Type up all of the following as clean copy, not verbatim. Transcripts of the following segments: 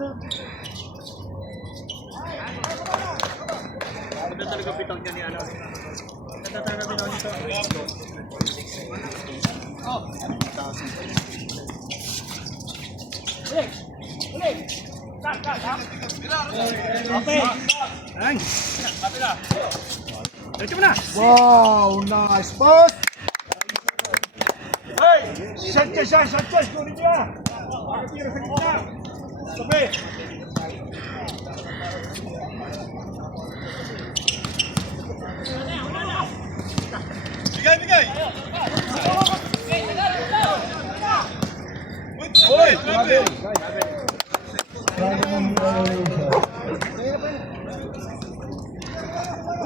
Ano talaga pitang niya ni ano? Ano talaga pitang nito? Oh! Ulit! Okay! Ayan! Kapila! Diretso mo na! Wow, nice pass. Hey! Sanchez! Kunin niya! Tira sa gitna! Sabi! Bigay! Hoy!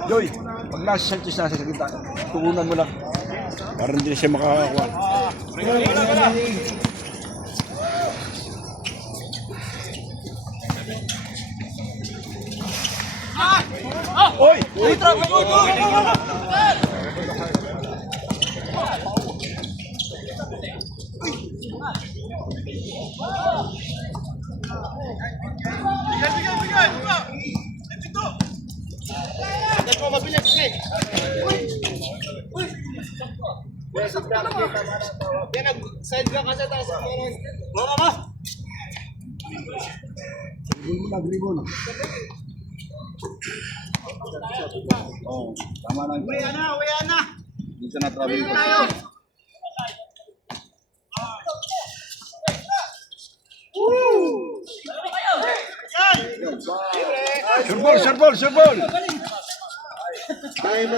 Joy, pag nasa Sanchez nasa sa gitna, tuunan mo lang. Para hindi na siya makakakuha. Oy! Bigay! Ito! Dito mo mabilis eh! Yan, nag-side ka kasi tayo sa meron. Mama! Gribon. Oh, tama na. Uwi na! Dito na travel ko. Sure ball. Time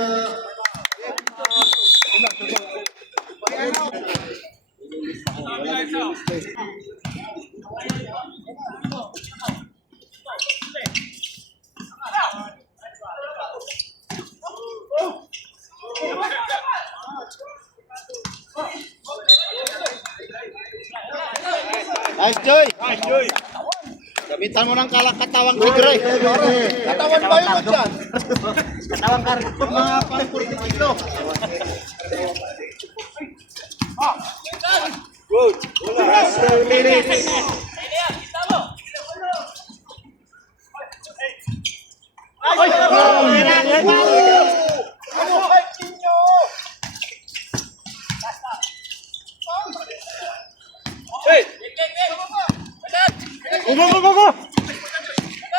Nice, Joy! Gamitan mo ng katawang tigre. Katawan ba yun dyan? Katawang kargo. Mga pang 40 kilo. good. Last 4 minutes. Go!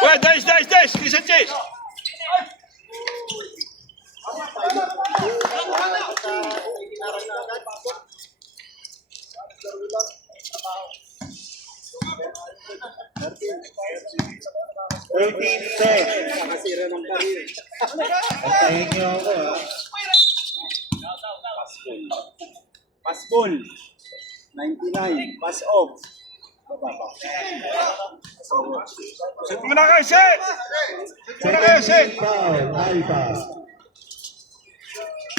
Wait, dash! Sanchez! Thank you ako ha. Pass ball. 99. Pass off. Set mo na kayo, set! Foul, Alba.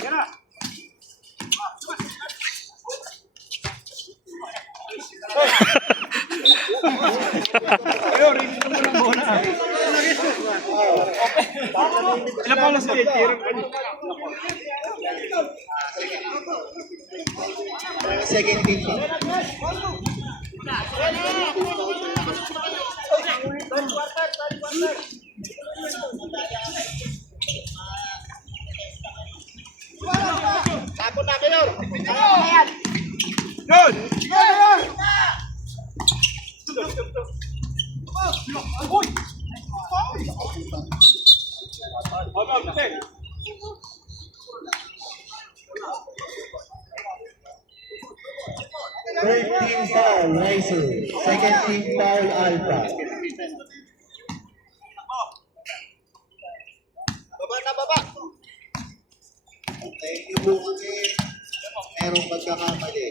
Yan na. Ayo, rin ito mo ng bola. Ilan pa lang sa tiro? Second team. Tapon na kayo. Yun! Third team foul, Riser. Second team foul, Alpha. Baba. Thank you po kasi merong pagkakamali.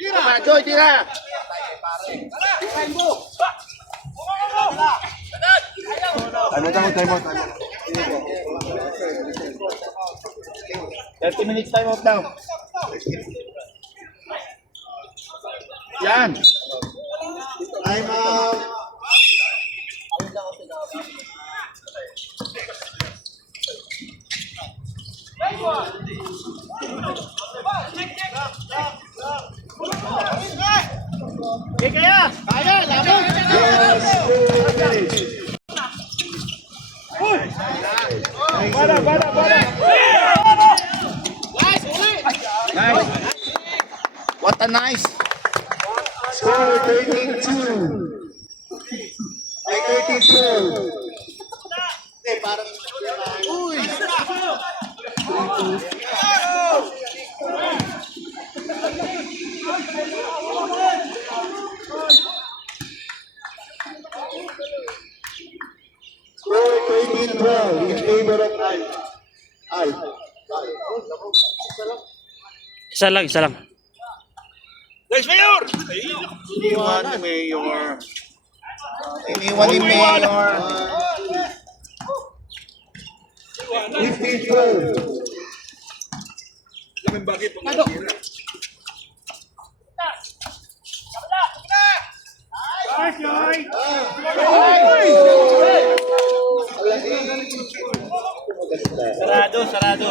Tira, Joy, tira. Time out. 30 minutes time out now. Yan. Time out. Yes, 4 minutes. What a nice. Score 13-2. Ay, 13-12. Score 13-12 in favor of Al. Isa lang, isa lang. Guys, Mayor! Iniwan ni Mayor. Iniwan ni Mayor. 15-12. Lamang bagay pang nasira. Sarado, sarado.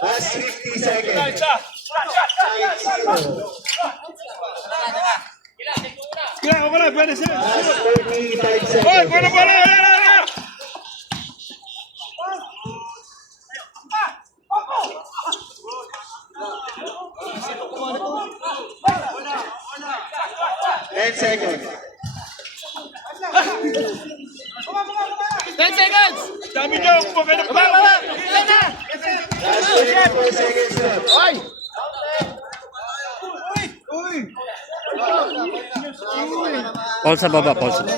Last 50 seconds. Kaya, wala, pwede sila. Last 45 Hoy, seconds. wala, wala, wala, wala. Ten seconds. 10 seconds! Dami niyo, kung kayo ng pao. Last 24 seconds left. Paul sa baba, Paul sa baba.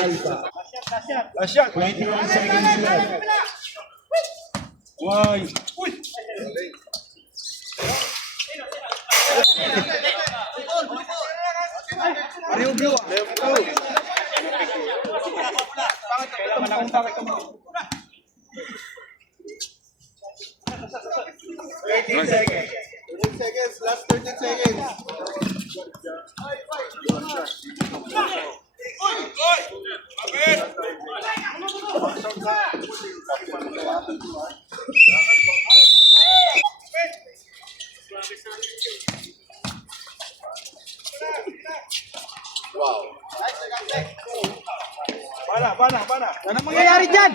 Alpha. Last shot. 21 seconds left. Why? Uy! Thirteen seconds. Last 13 seconds. Bana. Anong mangyayari dyan?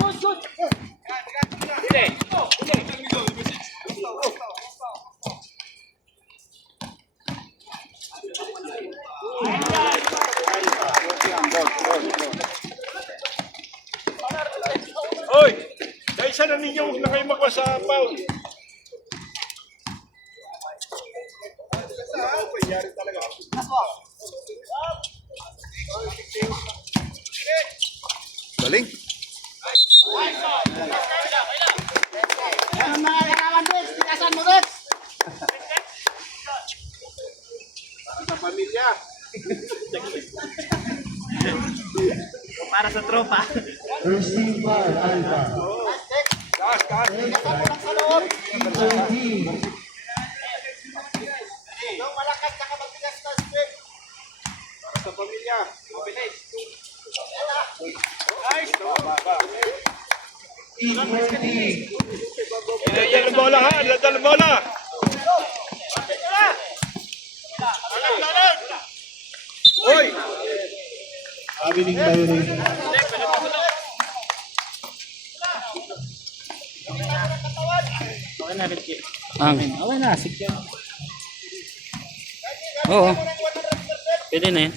Hoy! Dahil sana ninyo, huwag na kayo magwa sa pao. Galing. Para sa tropa. First team foul, Alpha. Taas. 13. Sa pamilya. Team 14. Yan ang bola ha, ladal bola. Hoy! Happening violation. Ang. Okay na, sige. Oo. Pwede na yan.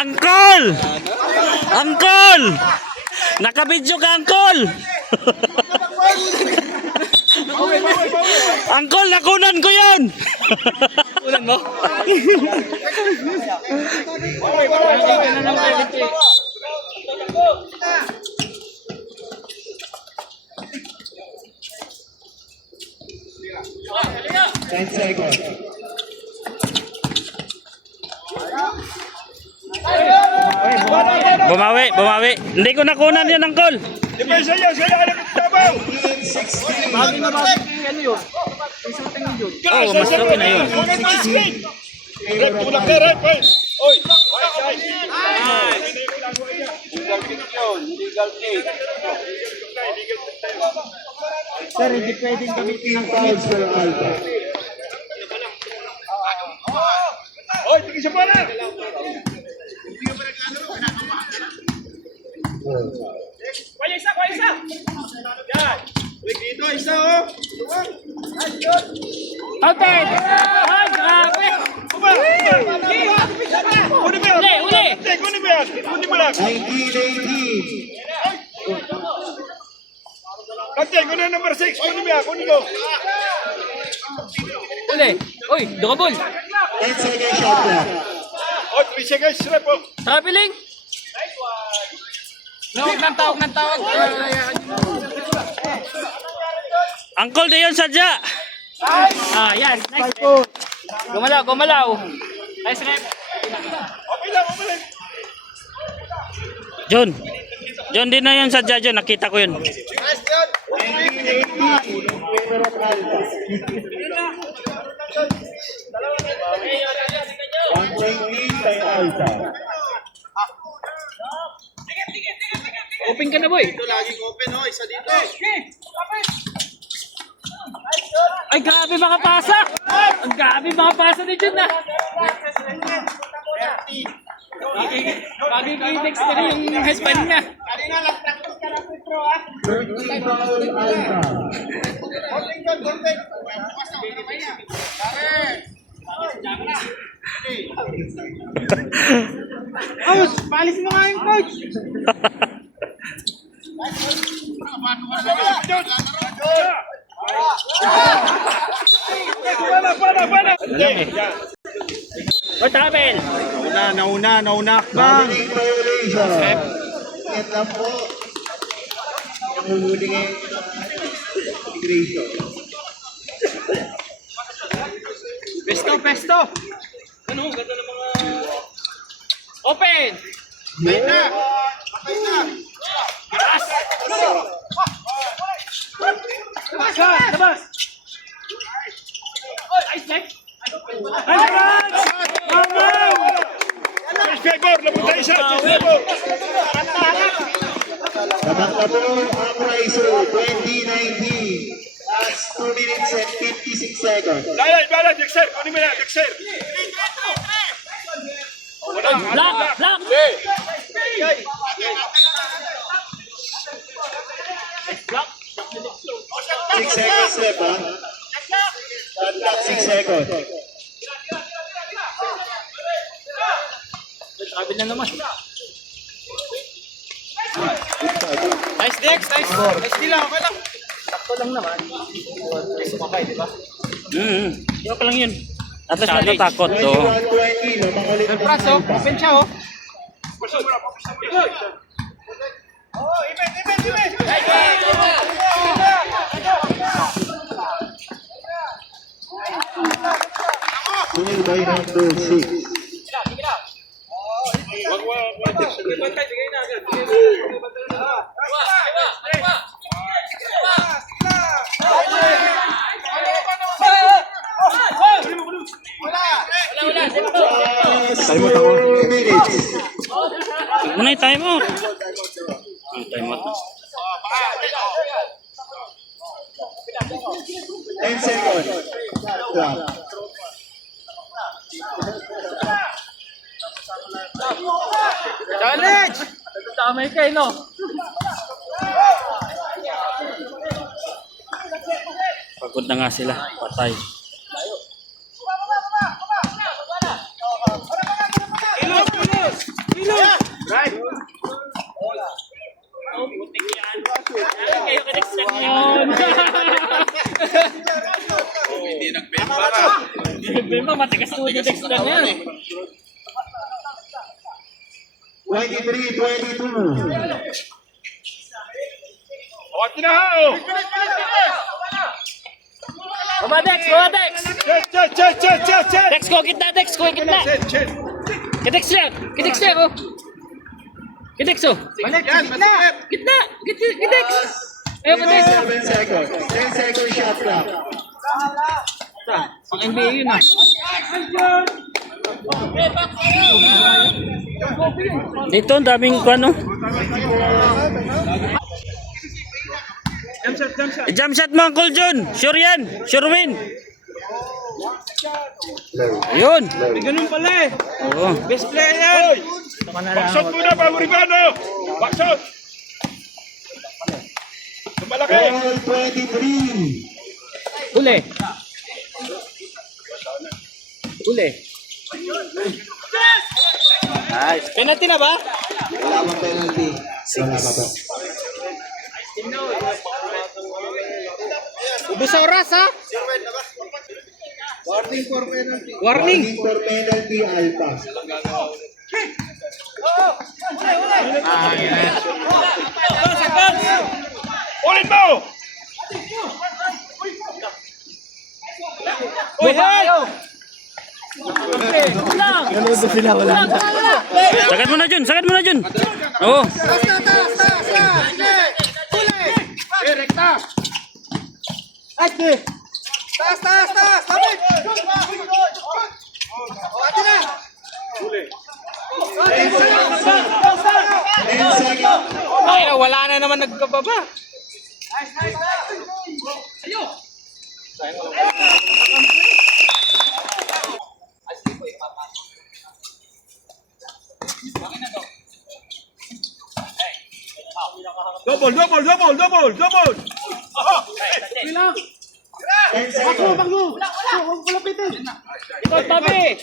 Angkol! Angkol! Nakabidyo ka, Angkol! Angkol, nakunan ko yun! Kunan mo? Ten seconds. Bumawi, bumawi. Hindi ko nakunan yun, Angkol. Depensa yan, sila ka nagtabaw. 16. Oo, mas okay na yun. Rep, tulak ka, rep. Oy. Sir, hindi pwedeng gamitin ng fouls for Alpha. Oy, tingin sa pala. Dito, isa oh. Okay! Ay, grabe! Kunin mo yan. Uli, uli! Kunin mo yan. Kunin mo lang. 19-18. Kante, kunin ang number 6. Kunin mo yan. Kunin mo. Uli! Uy, dokabol! 10 seconds shot clock. Oh, 3 seconds. Rep, oh. Traveling! Huwag ng tawag. Angkol, di yun sadya! Ah, yan. Nice. Gumalaw, gumalaw. Nice rep. Okay lang, okay lang. John. John, di na yun sadya, John. Nakita ko yun. 19-18. Favor of Alpha. 1 point lead by Alpha. Open ka na, boy. Ito laging open oh, isa dito. Ay, grabe mga pasa! Ang grabe mga pasa ni John, ah! Magiging-index na rin yung husband niya. 30 foul Alpha. Coach, paalisin mo nga yung coach. O, travel! Nauna ka. Boundary violation. Yan lang po. Yung huhuli ngayon ng immigration. Pesto. Open! Patay na. Labas! Ice neck! Favor, napunta isa. Favor. Tamakabol ang Raiso 2019. Last 2 minutes and 56 seconds. Balay, Dexter. Kunin mo yan, Dexter. Block! Block! 6 seconds left, ha? 6 seconds. Travel na naman. Nice Dex, nice. Nice nila, okay lang. Joke lang yun. At least may natakot, 21-20, oh. lumakulit ang Praso, Alpha. open siya oh. Sunil by number 6. Time out ako. 2 minutes. Muna yung time out. Time out na. 10 seconds. Stop. Challenge! Tamay kayo, no? Pagod na nga sila. Patay. Kayo ka-text lang yun. Hindi nagbemba ka. Bemba, matigas to yung text lang yan. 23-22. Baba, Dex! Baba, Dex! Dex ko, kitna, Dex ko, kitna! Kitex siya! Kitex siya, oh! Kitex, oh! Kitna! Kitex! Ayaw ka, Dex! 7 seconds. 10 seconds shot clock. Pang NBA yun, ah! Dito, ang daming ano. Jump shot mo, Uncle John. Sure yan. Sure win. Ayun. Ganun pala eh. Oo. Best player yan. Backshot muna, bago Ribano. Backshot. Malaki. All 23. Uli. Uli. Nice. Penalty na ba? Wala bang penalty? Wala pa ba? Ubus sa oras, ha? Warning for penalty. Warning. Warning for penalty, Alpha. Ulit mo. Uy, tayo. Sagad mo na, Jun. Sagad mo na, Jun. Oo. Ay, wala na naman nagkababa. Double. 10 seconds. Ito, tabi.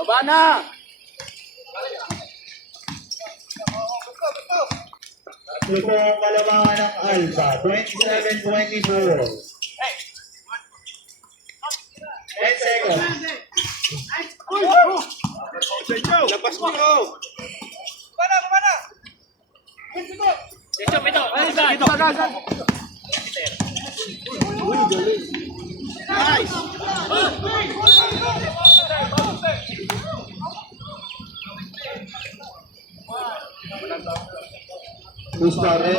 Baba na. Ito po ang kalamangan ng Alpha. 27-24. 10 seconds. Labas mo. Ito. Who started?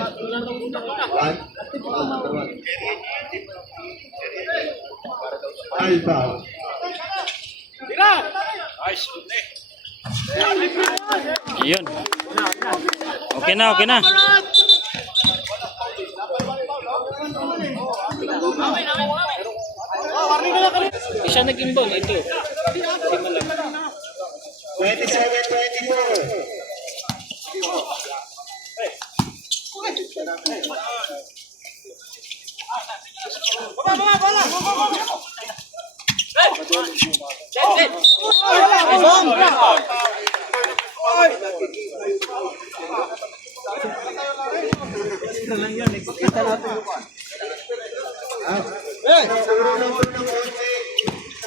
One. Alpha. Yun. Okay na, okay na. Siya nag-imbon, ito. 27-24.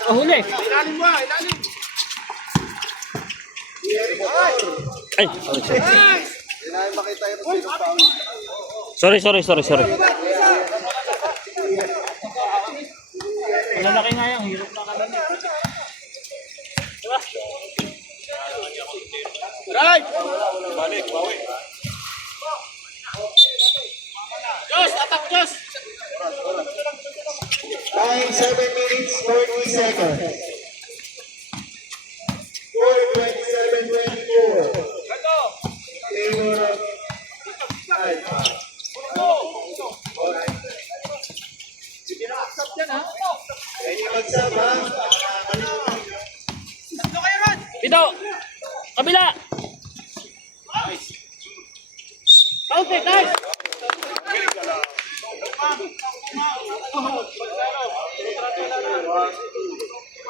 Huli. Ay, sorry. Malalaki nga yan, hirap na kanan. Right. Balik, bawi. Diyos, atak Diyos! Time 7 minutes 40 seconds. Score 27-24.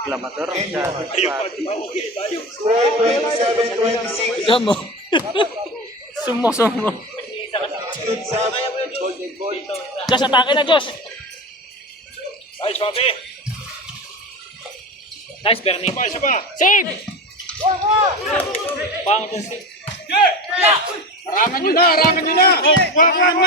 Klamador. Score 27-26. Gamo. Sumo. Good sub. Josh, atake na, Josh. Nice, Bobby. Nice, Bernie. Isa pa. Save! Pangit yung save. Harangan nyo na, harangan nyo na. Wag na.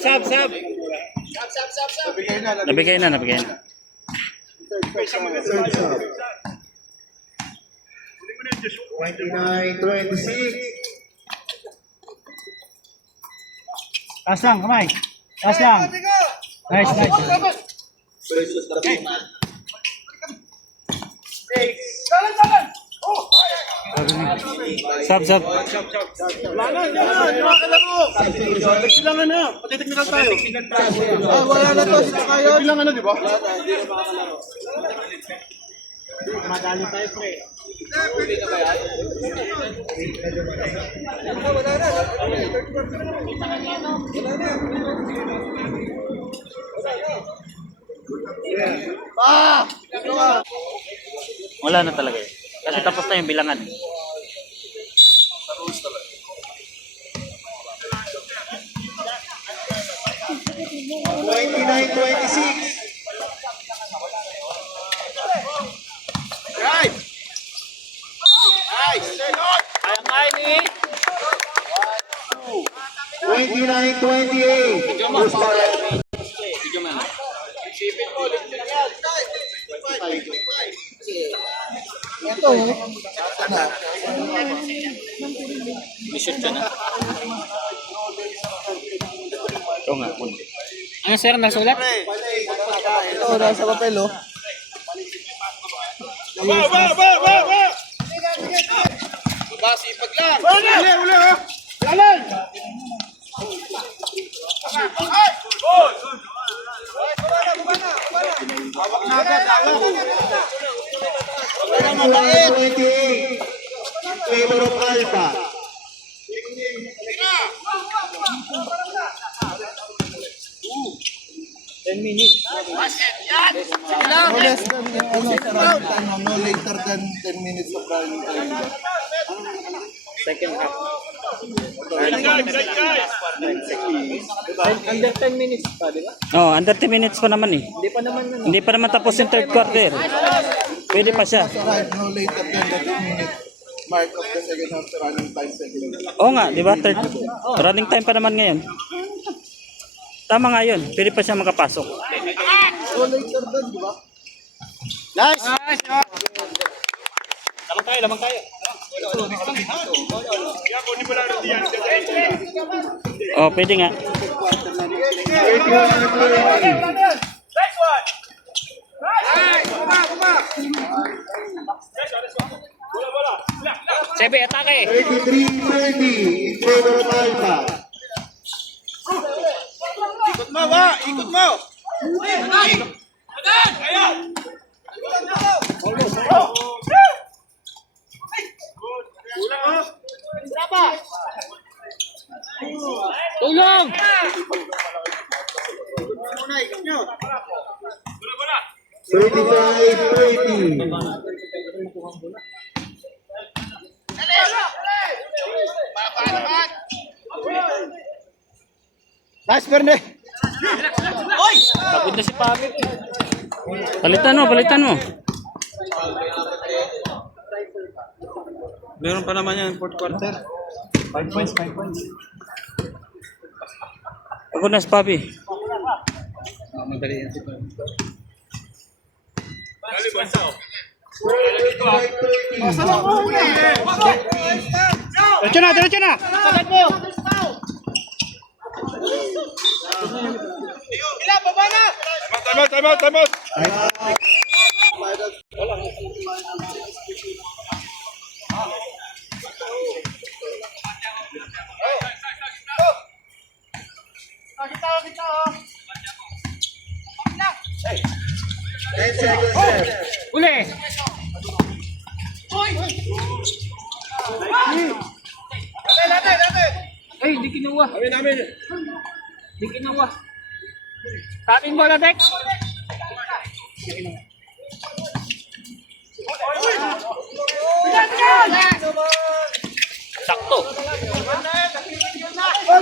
Sab. Nabigay na. 29-26. Taas lang, kamay. Taas lang. Nice. Sab. Bilangan na. Pati technical tayo. Wala na to. Sila kayo. Bilangan na, di ba? Madali tayo, pre. Wala na talaga eh. Kasi tapos na yung bilangan. 29-26. Kaya ni. 29-28. Bisot ka na. Ito nga. Ano sir, nasulat? Ito, nasa papel, oh. Ba, sipag lang. Uli, oh. Lalan! Hawak na agad, hawak. 29-28. In favor of Alpha. No less than, running time, no later than 10 minutes of running time. Second half. Under 10 minutes pa, di ba? Oh, under 10 minutes pa naman eh. Hindi pa naman tapos yung third quarter. Pwede pa siya. Right, no later than the 10 minute mark of the second half running time. Oo nga, di ba? Third running time pa naman ngayon. Tama nga yun. Pwede pa siya makapasok. No later than, di ba? Nice! Lamang tayo. Oh, pwede nga. 31-28. Sebe, atake! 33-30. In favor of Alpha. Ikot mo, ba? Ikot mo! Tulong! 35-30. Nice, Berne! Pagod na si Pamit. Palitan mo. Meron pa naman yan, fourth quarter. 5 points. Pagod na si Papi. Diretso na! Sakit mo! Ila, baba na! Time out. Ten seconds left. Uli! Ay, hindi kinuha. Hindi kinuha. Sa ating bola, Dex. Sakto.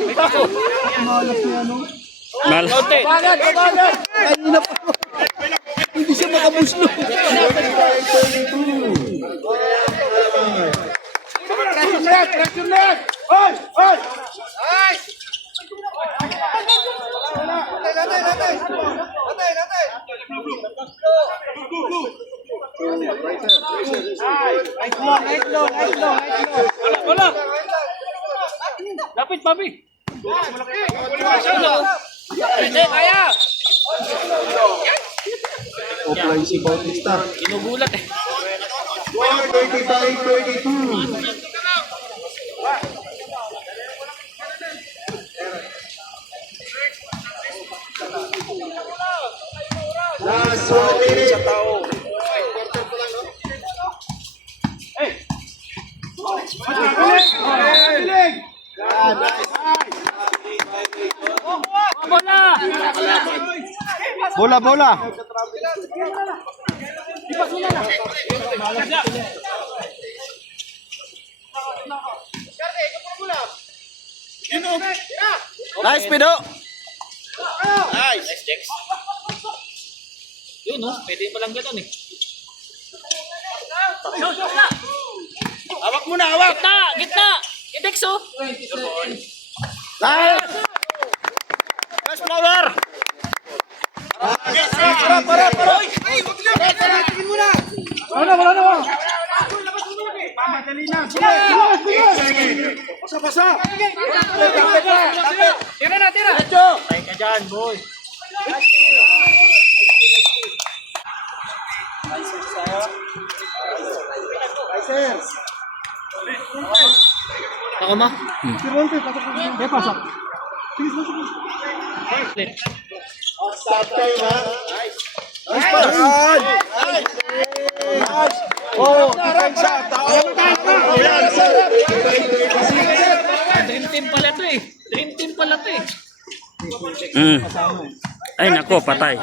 May pako. Konti. Hindi siya makabuslo. Wala. Lapit, Bobby. Hindi, kaya. Offline si Bautista. Inugulat eh. 35-32. Last 1 minute. Bola. Bola. Nice, Pido. Nice, Dex. Yun, no? Pwede pa lang gano'n eh. Hawak muna, hawak. Gitna! Dex, oh! Nice. Nice flower. Ako ma? Stop time, ha? Oh, depensa. Dream team pala to eh. Dream team pala to eh. Ay nako, patay.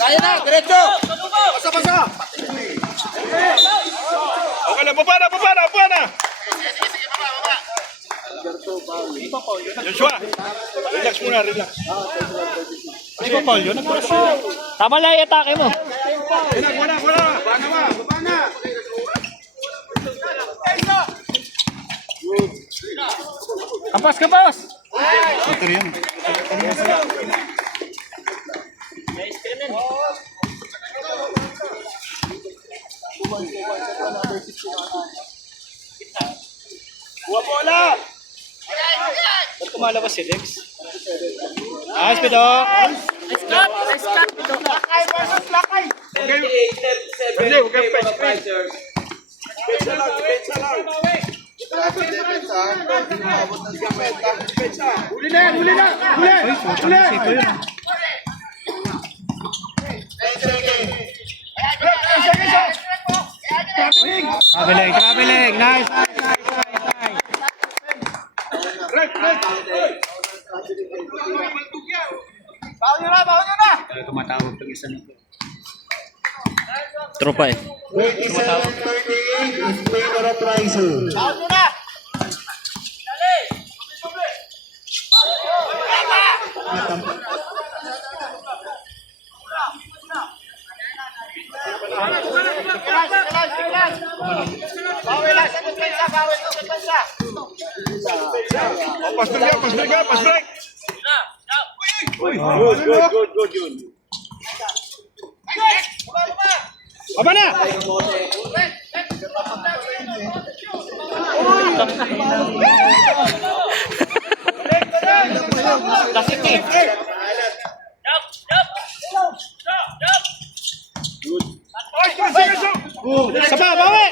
Kaya na, diretso. Basa. Okay na, baba na. Joshua, relax muna, relax. Di ba Paul yun? Tama lang yung atake mo. Wala. Baba na. Kampas! Buwa bola. Ba't kumalabas si Dex? Nice, Pido. Nice cut! Hindi, huwag kang pech. Huli na. Traveling. Nice. Tumatawag pag isa na to. Tropa eh. 27-38 in favor of Raizo. Pass break. Good. Baba na! Saba, bawi!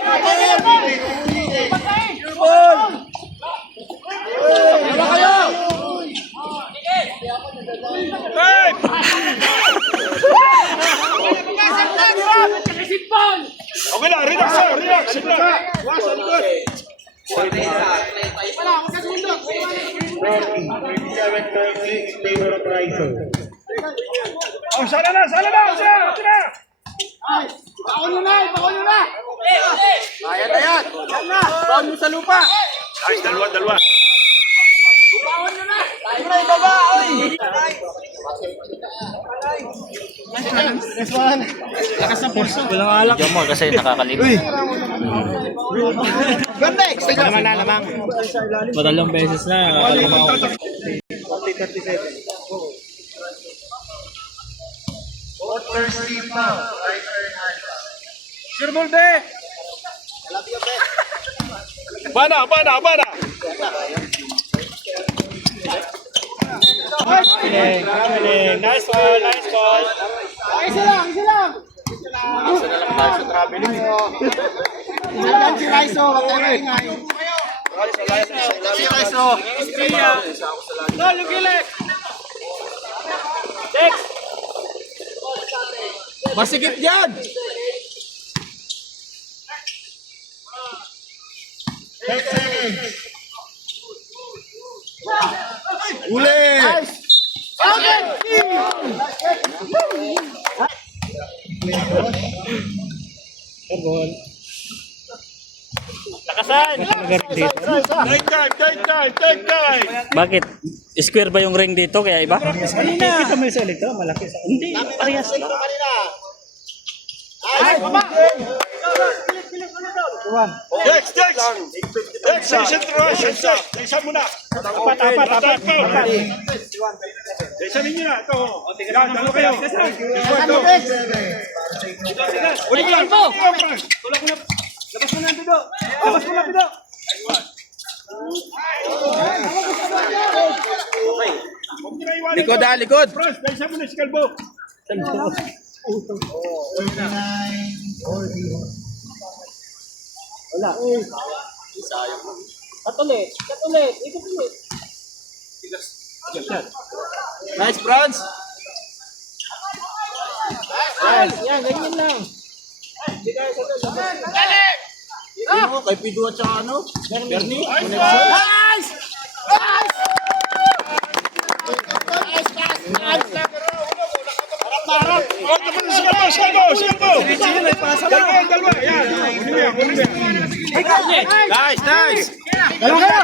Okay lang, relax sir, relax. Was, all good. 27-30 in favor of Raiso. Oh, sana na, sana na, sana na. Guys, dalawa. Diyan mo kasi nakakalito. Lamang na, lamang. Madalong beses na nakakalito. First team foul. Raiso Hernandez. Sure ball, be. Bana. Nice ball. Masigit yan! 10 seconds. Uli! Lakasan! Take time. Bakit? Square ba yung ring dito kaya iba? Kita mo yung sa electro, malaki sa... Hindi, parehas lang. Dex! Session Russian, Dex! Isa muna. Apat. Isa ninyo na, ito. Dalo kayo. Uli ko lang. Labas mo na, Pido. Likod! Franz, isa mo na si Kalbo. Nice, Franz! Kay Pido at saka ano? Bernie? Oh, tapos si Kalbo. Dalawa. Yan. Uli mo yan. Nice!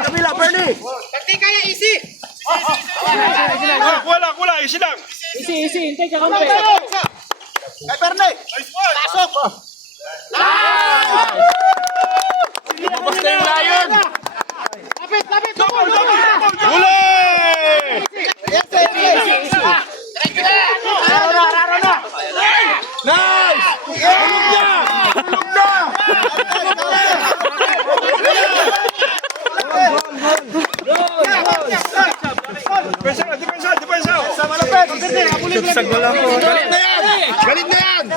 Kabila, Bernie! Wala. Easy lang. Kay Bernie! Pasok! Basta yung Lion! Uli! Nice! Tulog na! Depensa. Sa malapit! Galit na yan!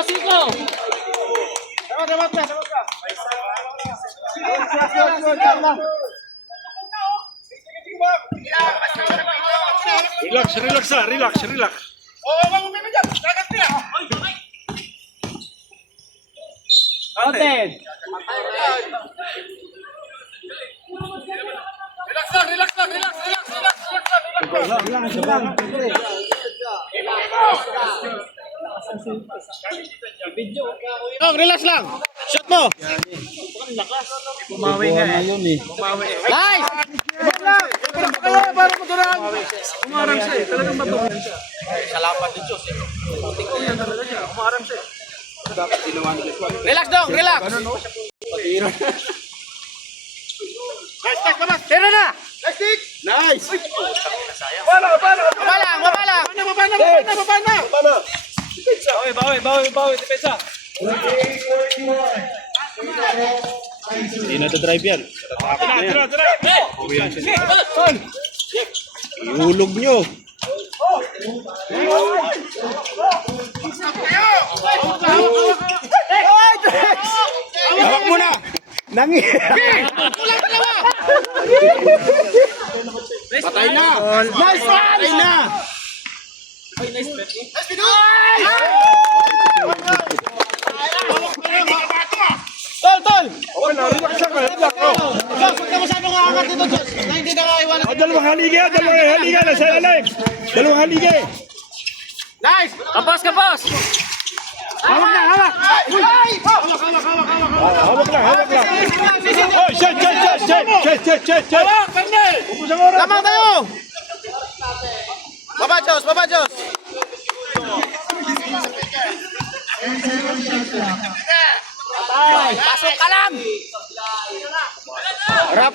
Siko! Relax. Content! Relax lang! Shot mo! Relax dong! Relax! Tira na! Nice! Baba lang! Bawi, depensa. 28-41. Hindi na to drive yan. Tara, tara. Ihulog nyo. Hawak mo na. Patay na. Nice one. Patay na. Dalawang haligi. Nasa ilalim. Dalawang haligi. Kapos, kapos! Hawak lang. Oh, shit. Lamang tayo. Baba, Diyos. Pasok ka lang. Harap.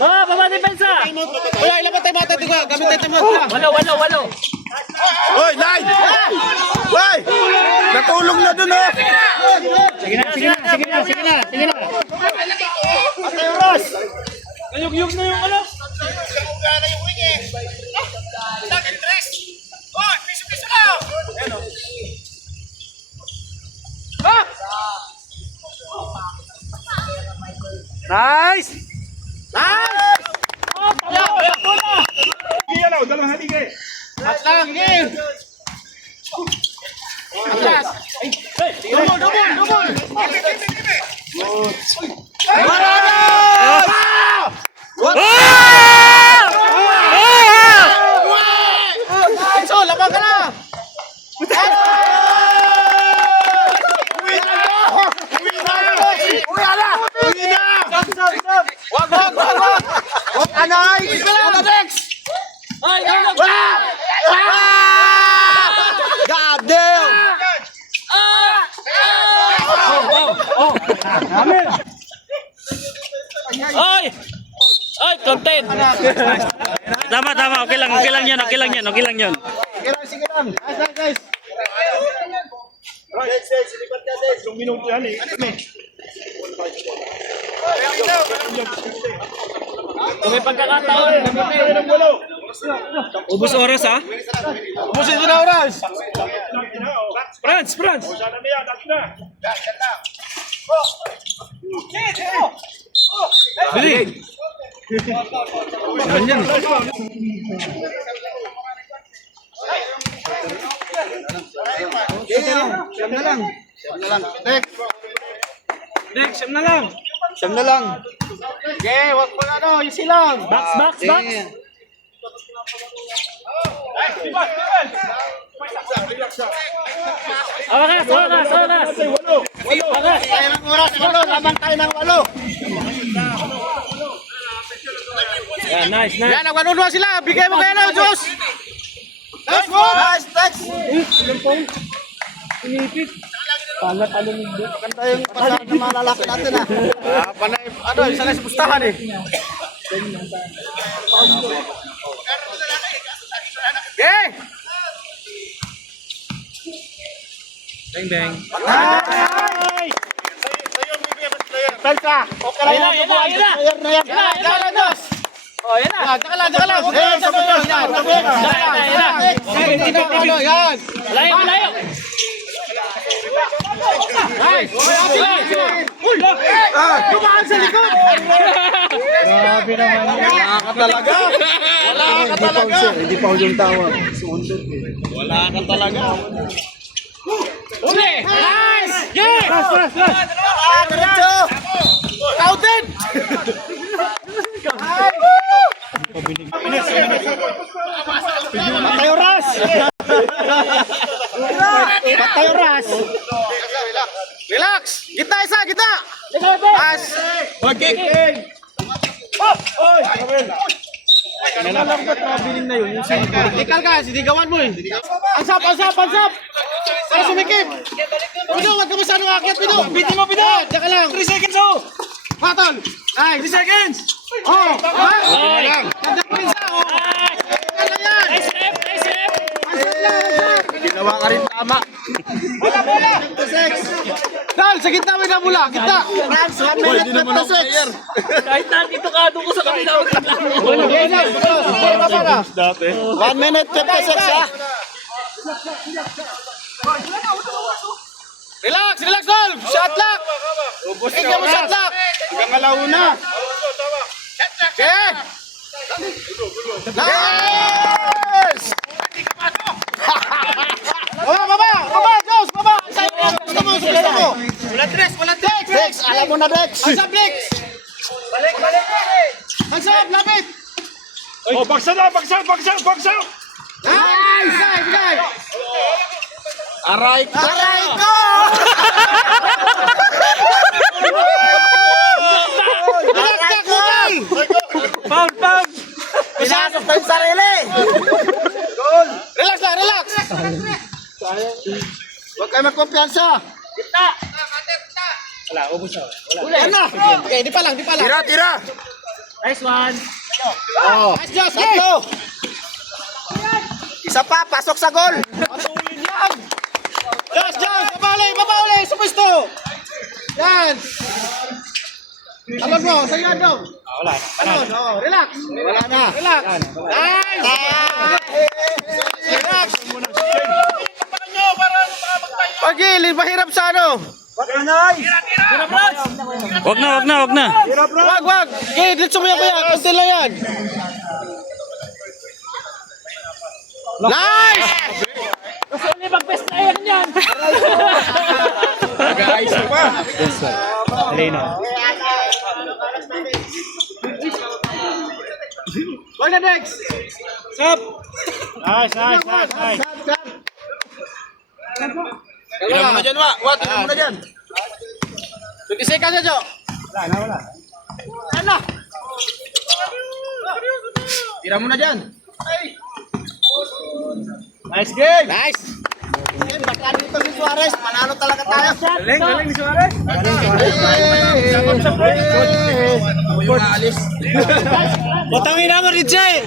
Baba depensa! Uy, ilapat tayo mata. Gamit tayo mata. Walo. Hoy, line! Hoy! Natulog na dun, oh! Sige na. Patay oras! Nayug-yug na yung ano. Nice! Haligi yan, dalawang haligi. At lang, game! Double! So, labang ka na! Uwi na! Wag! Wag, anay! Wag, Dex! Ay, God damn! Ay, content. Tama. Okay lang yan. Sige lang. Guys. Yung minuto yan eh. Kung may pagkakataon. Ubus oras, ha? Ubusin ko na oras! Franz! Sana na yan, dati na. Bili! Dex! Siyam na lang. Siyam na lang. Okay, wag pa ano, yung silang. Box. Oras. Tayo ng oras, walo. Lamang tayo ng walo. Yeah, nice. Yan, nagwanunwa sila. Bigay mo kayo na, Diyos. Nice. Maganda yung pasang ng mga lalaki natin, ha. Panay, isa na sa pustahan, eh. Okay. Bang. Pensa. Okay lang yan. Player na yan. Yan, Diyos. Oh, yan na. Tsaka lang. Yan. Layo. Nice. Dumaan sa likod. Grabe naman. Wala ka talaga. Hindi pa yung tawa. Wala ka talaga. Uli! Nice. Yeah! Diretso. Counted. Patay oras. Relax. Gitna isa. As. Tikal ka, sinigawan mo eh. Ansap. Para sumikip. Pido, wag ka masyadong aakyat, Pido. Bitin mo, Pido. Diyan ka lang. 3 seconds, oh. Patol. Nice. 3 seconds. Oh. Ganda mo rin sa, oh. Ganda yan. Nice rep. Ginawa ka rin tama. Bola. 6. Go. Tol, sa gitna may nabula. Gitna. France, 1 minute 56. Kahit nandito ka doon ko sa kanila. 1 minute 56 ha. Relax, relax, Tol. Shot lock. Ikaw mo shot lock. Hanggang alauna. Okay. Nice! Baba, Jos, baba. Gusto mo. Wala Dex. Dex, alam mo na Dex. Hands up, Dex. Balik. Hands up, lapit. Oh, bagsak na, bagsak. Nice. Aray ko. Pinaktak mo, Tol. Pound! Pinasok na yung sarili. Relax. Huwag kayo magkumpiyansa. Wala, ubos na. Wala. Okay, di pa lang. Tira. Nice one! Nice, Josh. Tatlo. Isa pa, pasok sa gol. Patuloy yan. Josh. Baba uli. Sa pwesto. Yan. Alon mo, sa'yo dong. Wala na. Relax. Wala na. Relax. Nice. Relax. Pagilid, mahirap sa ano. Wag na! Wag. Okay, dito mo yan, kuya. Kunti lang yan. Nice! Gusto ulit mag-best player niyan! Nag-ayos pa. Wag na, Dex. Nice. Tira mo na dyan, Wa. Tira mo na dyan. 20 seconds na, Jo. Wala. Tira mo na dyan. Nice game. Nice. Basta dito si Suarez, manalo talaga tayo. Galing ni Suarez. Butangin naman, Rizal.